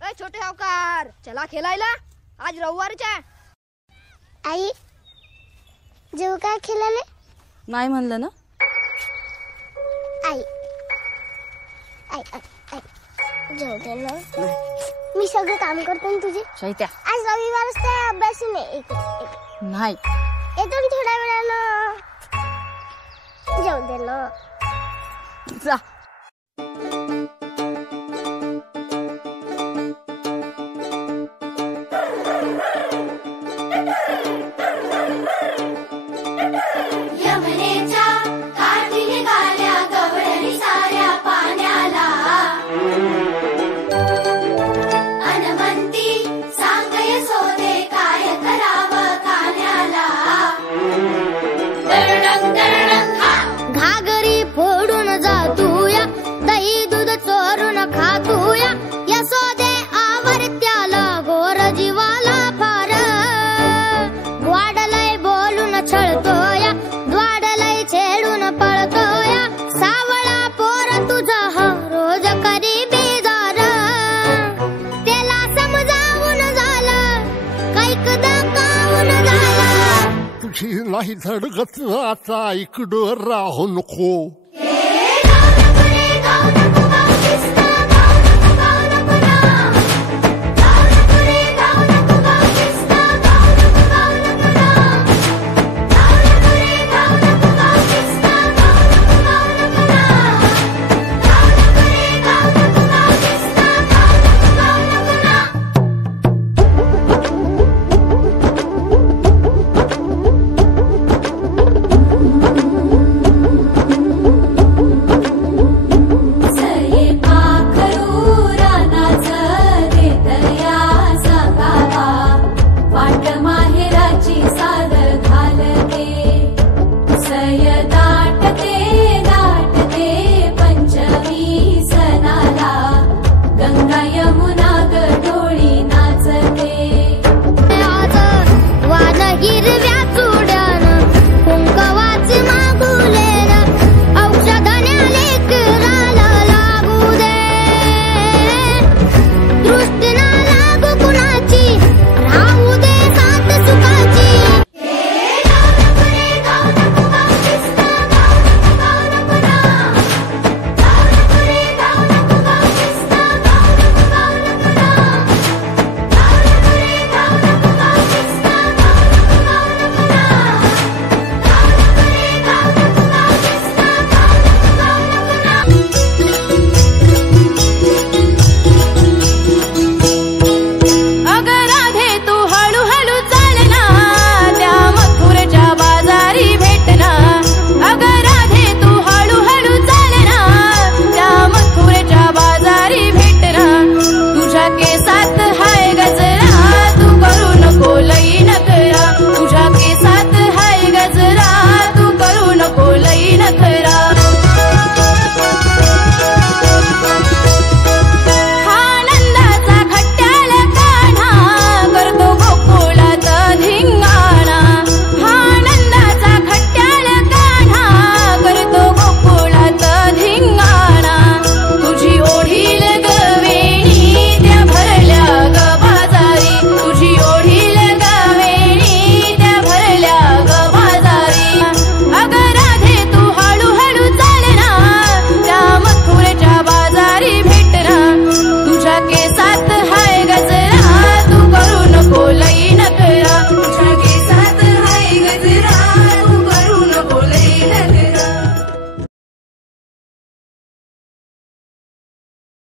छोटे सावकार चला खेळायला, आज रविवारच आहे. आई जेव काय खेळाले नाही म्हणलं ना. आई आई आई जेव दे ना. मी सगळं काम करतो ना तुझे. शैत्या आज रविवार असते, अभ्यास नाही. नाही येतो ना थोड्या वेळानं. जेव दे ना. जा. यमुनेच्या काठी निघाल्या गवळणी साऱ्या पाण्याला. हनुमंती सांगय सोदे काय करावं खाण्याला. दरडंग दरडंग खा. घागरी फोडून जातूया, दही दूध चोरून खातूया. यशोदे आवरत्याला गोर जीवाला फार. वाडलय बोलून छळतोया, द्वाडलय छेडून पळतोया. सावळा पोर तुझा हा रोज करी बेजार. त्याला समजावून झालं, कैकदा कावून झालं. तुझी नाही धडगत आता इकडं राहू नको.